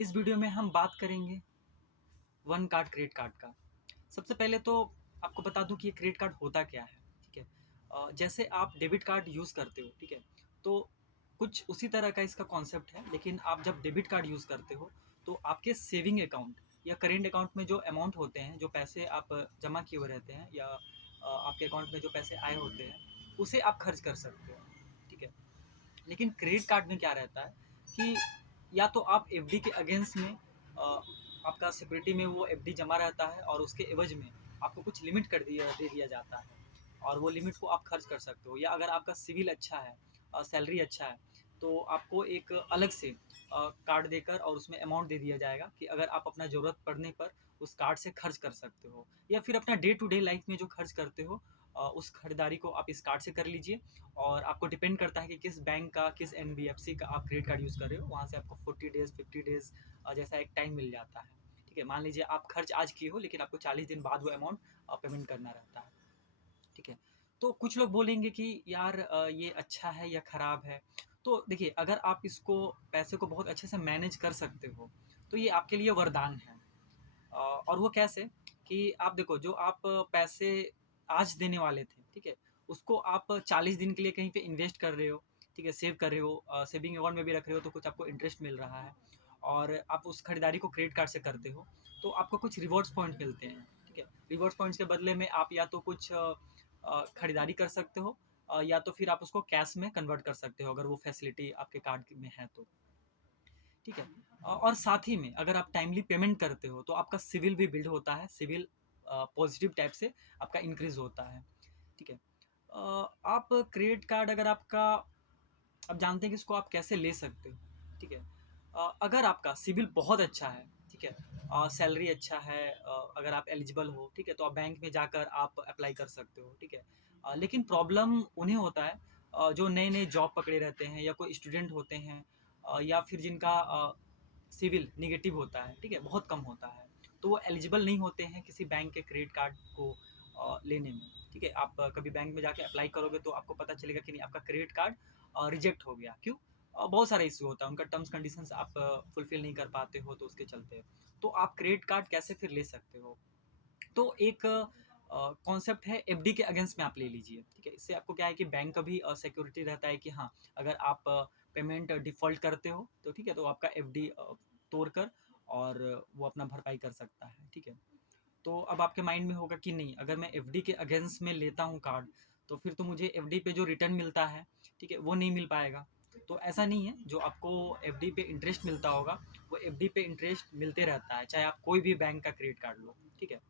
इस वीडियो में हम बात करेंगे वन कार्ड क्रेडिट कार्ड का। सबसे पहले तो आपको बता दूं कि ये क्रेडिट कार्ड होता क्या है, ठीक है? जैसे आप डेबिट कार्ड यूज़ करते हो, ठीक है? तो कुछ उसी तरह का इसका कॉन्सेप्ट है, लेकिन आप जब डेबिट कार्ड यूज़ करते हो, तो आपके सेविंग अकाउंट या करेंट अकाउंट में जो अमाउंट होते हैं, जो पैसे आप जमा किए हुए रहते हैं या आपके अकाउंट में जो पैसे आए होते हैं, उसे आप खर्च कर सकते हो, ठीक है? लेकिन क्रेडिट कार्ड में क्या रहता है कि या तो आप एफडी के अगेंस्ट में आपका सिक्योरिटी में वो एफडी जमा रहता है और उसके एवज में आपको कुछ लिमिट दे दिया जाता है और वो लिमिट को आप खर्च कर सकते हो, या अगर आपका सिविल अच्छा है, सैलरी अच्छा है, तो आपको एक अलग से कार्ड देकर और उसमें अमाउंट दे दिया जाएगा कि अगर आप अपना ज़रूरत पड़ने पर उस कार्ड से खर्च कर सकते हो, या फिर अपना डे टू डे लाइफ में जो खर्च करते हो उस खरीदारी को आप इस कार्ड से कर लीजिए। और आपको डिपेंड करता है कि किस बैंक का, किस एनबीएफसी का आप क्रेडिट कार्ड यूज़ कर रहे हो, वहाँ से आपको 40 डेज़ 50 डेज़ जैसा एक टाइम मिल जाता है, ठीक है? मान लीजिए आप खर्च आज किए हो, लेकिन आपको 40 दिन बाद वो अमाउंट पेमेंट करना रहता है, ठीक है? तो कुछ लोग बोलेंगे कि यार ये अच्छा है या ख़राब है? तो देखिए, अगर आप इसको पैसे को बहुत अच्छे से मैनेज कर सकते हो, तो ये आपके लिए वरदान है। और वो कैसे कि आप देखो, जो आप पैसे आज देने वाले थे, ठीक है? उसको आप 40 दिन के लिए कहीं पे इन्वेस्ट कर रहे हो, ठीक है? सेव कर रहे हो, सेविंग अकाउंट में भी रख रहे हो, तो कुछ आपको इंटरेस्ट मिल रहा है और आप उस खरीदारी को क्रेडिट कार्ड से करते हो, तो आपको कुछ रिवॉर्ड्स पॉइंट मिलते हैं, ठीक है? रिवॉर्ड्स पॉइंट्स के बदले में आप या तो कुछ खरीदारी कर सकते हो, या तो फिर आप उसको कैश में कन्वर्ट कर सकते हो, अगर वो फैसिलिटी आपके कार्ड में है तो। ठीक है। और साथ ही में अगर आप टाइमली पेमेंट करते हो, तो आपका सिविल भी बिल्ड होता है, सिविल पॉजिटिव टाइप से आपका इंक्रीज होता है, ठीक है? आप क्रेडिट कार्ड अगर आपका, आप जानते हैं कि इसको आप कैसे ले सकते हो, ठीक है? अगर आपका सिविल बहुत अच्छा है, ठीक है, सैलरी अच्छा है, अगर आप एलिजिबल हो, ठीक है, तो आप बैंक में जाकर आप अप्लाई कर सकते हो, ठीक है? लेकिन प्रॉब्लम उन्हें होता है जो नए नए जॉब पकड़े रहते हैं, या कोई स्टूडेंट होते हैं, या फिर जिनका सिविल निगेटिव होता है, ठीक है, बहुत कम होता है, तो वो एलिजिबल नहीं होते हैं किसी बैंक के क्रेडिट कार्ड को लेने में, ठीक है? आप कभी बैंक में जाके अप्लाई करोगे तो आपको पता चलेगा कि नहीं, आपका क्रेडिट कार्ड रिजेक्ट हो गया। क्यों? बहुत सारा इश्यू होता है, उनका टर्म्स कंडीशंस आप फुलफिल नहीं कर पाते हो, तो उसके चलते। तो आप क्रेडिट कार्ड कैसे फिर ले सकते हो? तो एक कॉन्सेप्ट है, एफडी के अगेंस्ट में आप ले लीजिए, ठीक है? इससे आपको क्या है कि बैंक का भी सिक्योरिटी रहता है कि हाँ, अगर आप पेमेंट डिफ़ॉल्ट करते हो, तो ठीक है, तो आपका एफडी तोड़ कर और वो अपना भरपाई कर सकता है, ठीक है? तो अब आपके माइंड में होगा कि नहीं, अगर मैं एफडी के अगेंस्ट में लेता हूँ कार्ड, तो फिर तो मुझे एफडी पे जो रिटर्न मिलता है, ठीक है, वो नहीं मिल पाएगा। तो ऐसा नहीं है, जो आपको एफडी पे इंटरेस्ट मिलता होगा, वो एफडी पे इंटरेस्ट मिलते रहता है, चाहे आप कोई भी बैंक का क्रेडिट कार्ड लो, ठीक है?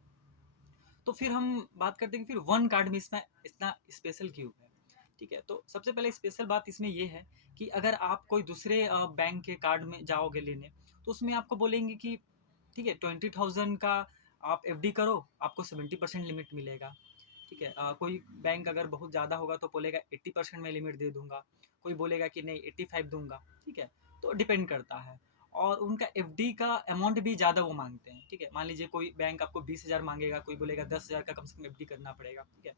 तो फिर हम बात करते हैं कि फिर वन कार्ड में इसमें इतना स्पेशल क्यों है, ठीक है? तो सबसे पहले स्पेशल बात इसमें ये है कि अगर आप कोई दूसरे बैंक के कार्ड में जाओगे लेने, तो उसमें आपको बोलेंगे कि ठीक है, 20,000 का आप एफडी करो, आपको 70% लिमिट मिलेगा, ठीक है? कोई बैंक अगर बहुत ज़्यादा होगा तो बोलेगा 80% मैं लिमिट दे दूंगा, कोई बोलेगा कि नहीं 85 दूंगा, ठीक है? तो डिपेंड करता है। और उनका एफडी का अमाउंट भी ज़्यादा वो मांगते हैं, ठीक है? मान लीजिए कोई बैंक आपको 20,000 मांगेगा, कोई बोलेगा 10,000 का कम से कम एफडी करना पड़ेगा, ठीक है?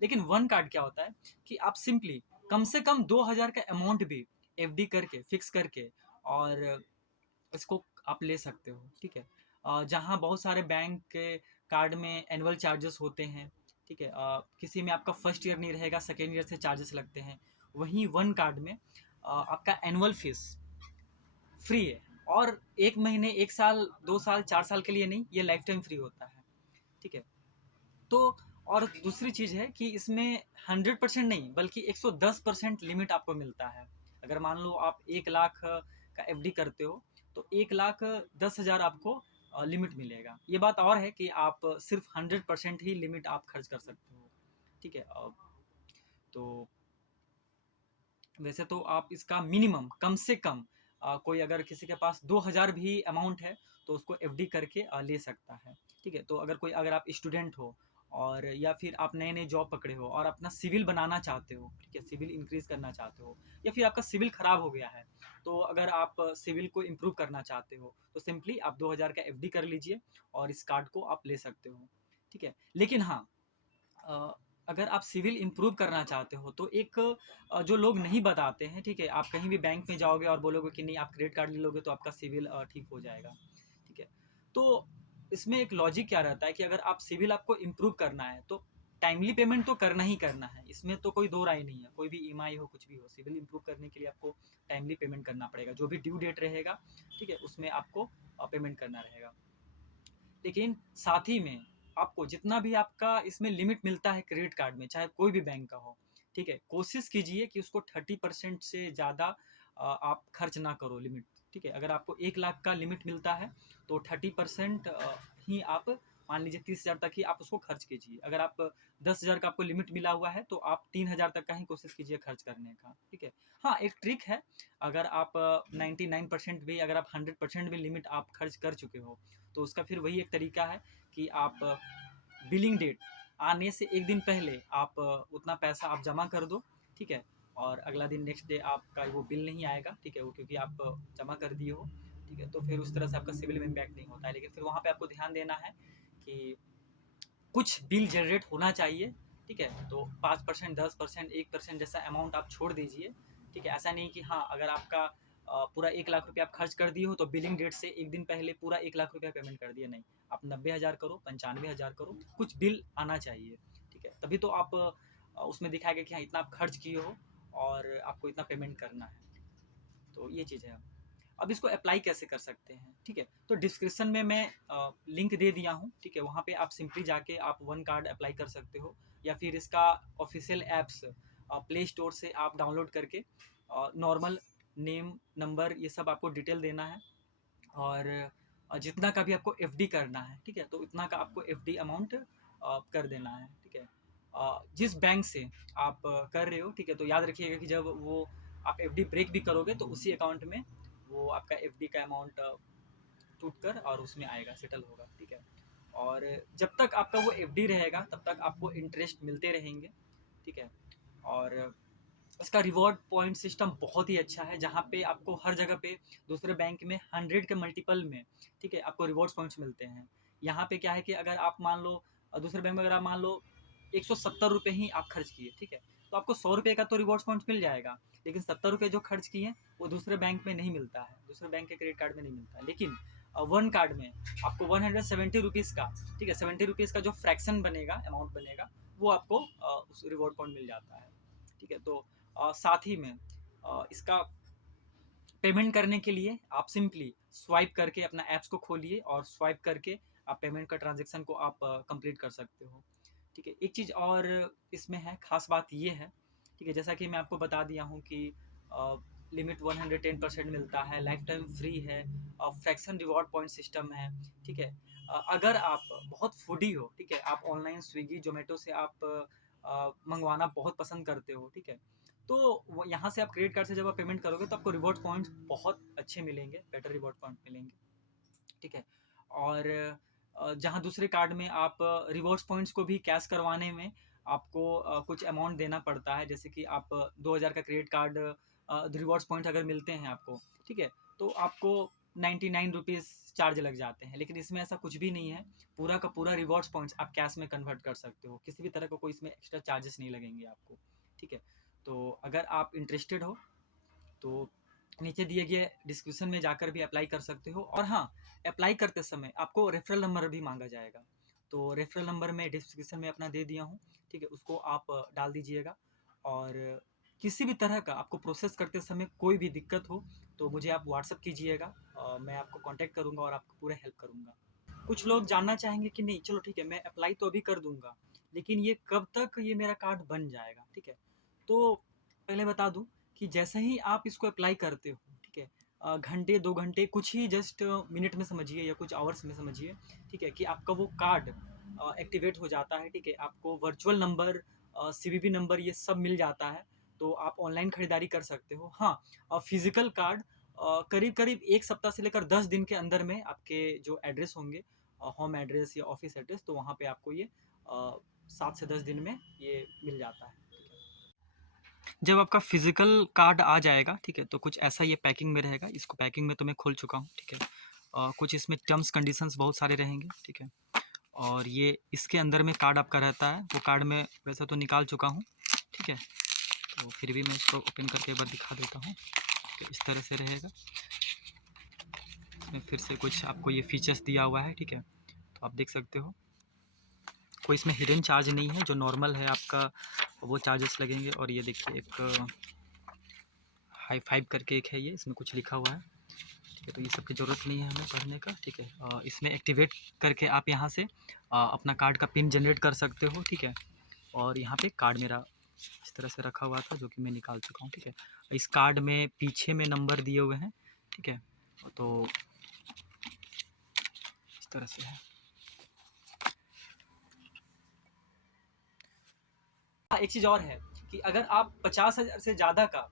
लेकिन वन कार्ड क्या होता है कि आप सिंपली कम से कम 2,000 का अमाउंट भी एफडी करके, फिक्स करके, और इसको आप ले सकते हो, ठीक है? जहाँ बहुत सारे बैंक के कार्ड में एनुअल चार्जेस होते हैं, ठीक है? किसी में आपका फर्स्ट ईयर नहीं रहेगा, सेकेंड ईयर से चार्जेस लगते हैं, वहीं वन कार्ड में आपका एनुअल फीस फ्री है, और 1 महीने, 1 साल, 2 साल, 4 साल के लिए नहीं, ये लाइफ टाइम फ्री होता है, ठीक है? तो और दूसरी चीज़ है कि इसमें 100% नहीं, बल्कि 110% लिमिट आपको मिलता है। अगर मान लो आप 1 लाख का एफडी करते हो, तो 1,10,000 आपको लिमिट मिलेगा। ये बात और है कि आप सिर्फ 100% ही लिमिट आप खर्च कर सकते हो, ठीक है? तो वैसे तो आप इसका मिनिमम कम से कम, कोई अगर किसी के पास 2,000 भी अमाउंट है, तो उसको एफडी करके ले सकता है, ठीक है? तो अगर आप स्टूडेंट हो, और या फिर आप नए नए जॉब पकड़े हो और अपना सिविल बनाना चाहते हो, ठीक है, सिविल इंक्रीज करना चाहते हो, या फिर आपका सिविल खराब हो गया है, तो अगर आप सिविल को इम्प्रूव करना चाहते हो, तो सिंपली आप 2,000 का एफडी कर लीजिए और इस कार्ड को आप ले सकते हो, ठीक है? लेकिन हाँ, अगर आप सिविल इम्प्रूव करना चाहते हो तो एक जो लोग नहीं बताते हैं, ठीक है, आप कहीं भी बैंक में जाओगे और बोलोगे कि नहीं आप क्रेडिट कार्ड ले लोगे तो आपका सिविल ठीक हो जाएगा, ठीक है। तो इसमें एक लॉजिक क्या रहता है कि अगर आप सिविल आपको इम्प्रूव करना है तो टाइमली पेमेंट तो करना ही करना है, इसमें तो कोई दो राय नहीं है। कोई भी ईएमआई हो, कुछ भी हो, सिविल इम्प्रूव करने के लिए आपको टाइमली पेमेंट करना पड़ेगा। जो भी ड्यू डेट रहेगा, ठीक है, उसमें आपको पेमेंट करना रहेगा। लेकिन साथ ही में आपको जितना भी आपका इसमें लिमिट मिलता है क्रेडिट कार्ड में, चाहे कोई भी बैंक का हो, ठीक है, कोशिश कीजिए कि उसको 30% से ज़्यादा आप खर्च ना करो लिमिट, ठीक है। अगर आपको 1 लाख का लिमिट मिलता है तो 30% ही आप, मान लीजिए 30,000 तक ही आप उसको खर्च कीजिए। अगर आप 10,000 का आपको लिमिट मिला हुआ है तो आप 3,000 तक का ही कोशिश कीजिए खर्च करने का, ठीक है। हाँ, एक ट्रिक है, अगर आप 99% भी, अगर आप 100% भी लिमिट आप खर्च कर चुके हो तो उसका फिर वही एक तरीका है कि आप बिलिंग डेट आने से एक दिन पहले आप उतना पैसा आप जमा कर दो, ठीक है। और अगला दिन नेक्स्ट डे आपका वो बिल नहीं आएगा, ठीक है, वो क्योंकि आप जमा कर दिए हो, ठीक है। तो फिर उस तरह से आपका सिविल में इम्पैक्ट नहीं होता है। लेकिन फिर वहाँ पे आपको ध्यान देना है कि कुछ बिल जनरेट होना चाहिए, ठीक है। तो 5%, 10%, 1% जैसा अमाउंट आप छोड़ दीजिए, ठीक है। ऐसा नहीं कि हाँ, अगर आपका पूरा 1 लाख रुपया आप खर्च कर दिए हो तो बिलिंग डेट से एक दिन पहले पूरा 1 लाख रुपया पेमेंट कर दिया, नहीं। आप 90,000 करो, 95,000 करो, कुछ बिल आना चाहिए, ठीक है। तभी तो आप उसमें दिखाएगा कि हाँ इतना आप खर्च किए हो और आपको इतना पेमेंट करना है। तो ये चीज़ है। अब इसको अप्लाई कैसे कर सकते हैं, ठीक है। तो डिस्क्रिप्शन में मैं लिंक दे दिया हूँ, ठीक है। वहाँ पे आप सिंपली जाके आप वन कार्ड अप्लाई कर सकते हो, या फिर इसका ऑफिशियल ऐप्स प्ले स्टोर से आप डाउनलोड करके नॉर्मल नेम, नंबर, ये सब आपको डिटेल देना है। और जितना का भी आपको एफडी करना है, ठीक है, तो इतना का आपको एफडी अमाउंट कर देना है, ठीक है। जिस बैंक से आप कर रहे हो, ठीक है, तो याद रखिएगा कि जब वो आप एफडी ब्रेक भी करोगे तो उसी अकाउंट में वो आपका एफडी का अमाउंट टूट कर और उसमें आएगा, सेटल होगा, ठीक है। और जब तक आपका वो एफडी रहेगा तब तक आपको इंटरेस्ट मिलते रहेंगे, ठीक है। और इसका रिवॉर्ड पॉइंट सिस्टम बहुत ही अच्छा है, जहाँ पे आपको हर जगह पे दूसरे बैंक में 100 के मल्टीपल में, ठीक है, आपको रिवॉर्ड्स पॉइंट्स मिलते हैं। यहाँ पे क्या है कि अगर आप मान लो दूसरे बैंक में अगर आप मान लो 170 रुपये ही आप खर्च किए, ठीक है, तो आपको 100 रुपये का तो रिवॉर्ड्स पॉइंट्स मिल जाएगा। लेकिन 70 रुपये जो खर्च किए वो दूसरे बैंक में नहीं मिलता है, दूसरे बैंक के क्रेडिट कार्ड में नहीं मिलता है। लेकिन वन कार्ड में आपको 170 रुपीज़ का, ठीक है, 70 रुपीज़ का जो फ्रैक्शन बनेगा, अमाउंट बनेगा, वो आपको उस रिवॉर्ड पॉइंट मिल जाता है, ठीक है। तो साथ ही में इसका पेमेंट करने के लिए आप सिंपली स्वाइप करके अपना ऐप्स को खोलिए और स्वाइप करके आप पेमेंट का ट्रांजेक्शन को आप कंप्लीट कर सकते हो, ठीक है। एक चीज़ और इसमें है, खास बात ये है, ठीक है, जैसा कि मैं आपको बता दिया हूँ कि लिमिट 110% मिलता है, लाइफ टाइम फ्री है, फ्रैक्शन रिवॉर्ड पॉइंट सिस्टम है, ठीक है। अगर आप बहुत फूडी हो, ठीक है, आप ऑनलाइन स्विगी जोमेटो से आप मंगवाना बहुत पसंद करते हो, ठीक है, तो यहाँ से आप क्रेडिट कार्ड से जब आप पेमेंट करोगे तो आपको रिवॉर्ड पॉइंट्स बहुत अच्छे मिलेंगे, बेटर रिवॉर्ड पॉइंट मिलेंगे, ठीक है। और जहाँ दूसरे कार्ड में आप रिवॉर्ड्स पॉइंट्स को भी कैश करवाने में आपको कुछ अमाउंट देना पड़ता है, जैसे कि आप 2,000 का क्रेडिट कार्ड रिवॉर्ड्स पॉइंट अगर मिलते हैं आपको, ठीक है, तो आपको 99 रुपीज़ चार्ज लग जाते हैं। लेकिन इसमें ऐसा कुछ भी नहीं है, पूरा का पूरा रिवॉर्ड्स पॉइंट्स आप कैश में कन्वर्ट कर सकते हो, किसी भी तरह का कोई इसमें एक्स्ट्रा चार्जेस नहीं लगेंगे आपको, ठीक है। तो अगर आप इंटरेस्टेड हो तो नीचे दिए गए डिस्क्रिप्शन में जाकर भी अप्लाई कर सकते हो। और हाँ, अप्लाई करते समय आपको रेफरल नंबर भी मांगा जाएगा, तो रेफरल नंबर मैं डिस्क्रिप्शन में अपना दे दिया हूँ, ठीक है, उसको आप डाल दीजिएगा। और किसी भी तरह का आपको प्रोसेस करते समय कोई भी दिक्कत हो तो मुझे आप व्हाट्सअप कीजिएगा, मैं आपको कांटेक्ट करूँगा और आपको पूरा हेल्प करूँगा। कुछ लोग जानना चाहेंगे कि नहीं चलो ठीक है मैं अप्लाई तो अभी कर दूंगा, लेकिन ये कब तक ये मेरा कार्ड बन जाएगा, ठीक है। तो पहले बता दूं कि जैसे ही आप इसको अप्लाई करते हो, ठीक है, घंटे 2 घंटे, कुछ ही जस्ट मिनट में समझिए या कुछ आवर्स में समझिए, ठीक है, कि आपका वो कार्ड एक्टिवेट हो जाता है, ठीक है। आपको वर्चुअल नंबर, सीवीवी नंबर, ये सब मिल जाता है, तो आप ऑनलाइन खरीदारी कर सकते हो। हाँ, फिजिकल कार्ड करीब करीब 1 सप्ताह से लेकर 10 दिन के अंदर में आपके जो एड्रेस होंगे, होम एड्रेस या ऑफिस एड्रेस, तो वहाँ पे आपको ये 7 से 10 दिन में ये मिल जाता है, ठीक है। जब आपका फिजिकल कार्ड आ जाएगा, ठीक है, तो कुछ ऐसा ये पैकिंग में रहेगा। इसको पैकिंग में तो मैं खोल चुका हूँ, ठीक है। कुछ इसमें टर्म्स कंडीशंस बहुत सारे रहेंगे, ठीक है। और ये इसके अंदर में कार्ड आपका रहता है, वो कार्ड मैं वैसे तो निकाल चुका हूँ, ठीक है। तो फिर भी मैं इसको ओपन करके एक बार दिखा देता हूँ कि इस तरह से रहेगा। इसमें फिर से कुछ आपको ये फीचर्स दिया हुआ है, ठीक है। तो आप देख सकते हो कोई इसमें हिडन चार्ज नहीं है, जो नॉर्मल है आपका वो चार्जेस लगेंगे। और ये देखिए एक हाई फाइव करके एक है, ये इसमें कुछ लिखा हुआ है, ठीक है। तो ये सब की ज़रूरत नहीं है हमें पढ़ने का, ठीक है। इसमें एक्टिवेट करके आप यहाँ से अपना कार्ड का पिन जनरेट कर सकते हो, ठीक है। और यहाँ पे कार्ड मेरा इस तरह से रखा हुआ था, जो कि मैं निकाल चुका हूँ, ठीक है। इस कार्ड में पीछे में नंबर दिए हुए हैं, ठीक है। तो इस तरह से है। एक चीज़ और है कि अगर आप 50,000 से ज़्यादा का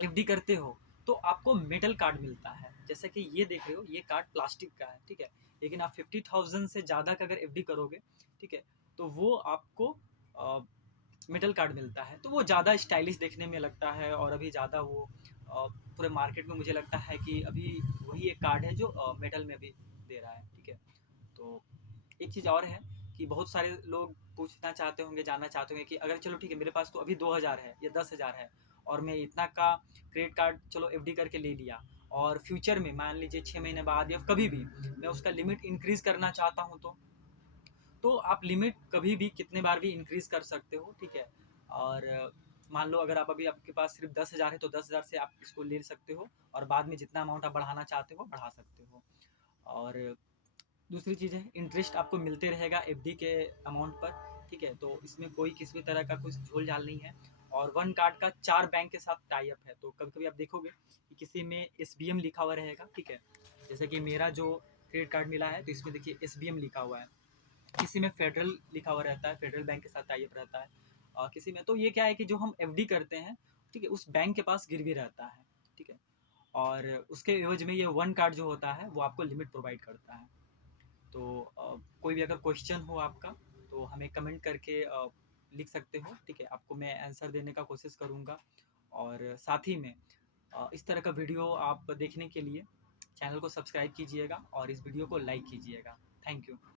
एफडी करते हो तो आपको मेटल कार्ड मिलता है। जैसे कि ये देख रहे हो, ये कार्ड प्लास्टिक का है, ठीक है। लेकिन आप 50,000 से ज़्यादा का अगर एफडी करोगे, ठीक है, तो वो आपको मेटल कार्ड मिलता है। तो वो ज़्यादा स्टाइलिश देखने में लगता है और अभी ज़्यादा वो पूरे मार्केट में मुझे लगता है कि अभी वही एक कार्ड है जो मेटल में भी दे रहा है, ठीक है। तो एक चीज़ और है कि बहुत सारे लोग पूछना चाहते होंगे, जानना चाहते होंगे कि अगर चलो ठीक है, मेरे पास तो अभी 2,000 है या 10,000 है और मैं इतना का क्रेडिट कार्ड चलो एफडी करके ले लिया, और फ्यूचर में मान लीजिए 6 महीने बाद या कभी भी मैं उसका लिमिट इंक्रीज करना चाहता हूँ, तो आप लिमिट कभी भी कितने बार भी इंक्रीज कर सकते हो, ठीक है। और मान लो अगर आप अभी आपके पास सिर्फ 10,000 है तो 10,000 से आप इसको ले सकते हो, और बाद में जितना अमाउंट आप बढ़ाना चाहते हो बढ़ा सकते हो। और दूसरी चीज़ है, इंटरेस्ट आपको मिलते रहेगा एफडी के अमाउंट पर, ठीक है। तो इसमें कोई किसी भी तरह का कुछ झोल झाल नहीं है। और वन कार्ड का 4 बैंक के साथ टाई अप है, तो कभी कभी आप देखोगे कि किसी में एसबीएम लिखा हुआ रहेगा, ठीक है। जैसे कि मेरा जो क्रेडिट कार्ड मिला है तो इसमें देखिए एसबीएम लिखा हुआ है, किसी में फेडरल लिखा हुआ रहता है, फेडरल बैंक के साथ टाई अप रहता है, और किसी में तो ये क्या है कि जो हम एफडी करते हैं, ठीक है, उस बैंक के पास गिरवी रहता है, ठीक है। और उसके एवज में ये वन कार्ड जो होता है वो आपको लिमिट प्रोवाइड करता है। तो कोई भी अगर क्वेश्चन हो आपका तो हमें कमेंट करके लिख सकते हो, ठीक है। आपको मैं आंसर देने का कोशिश करूँगा। और साथ ही में इस तरह का वीडियो आप देखने के लिए चैनल को सब्सक्राइब कीजिएगा और इस वीडियो को लाइक कीजिएगा। Thank you.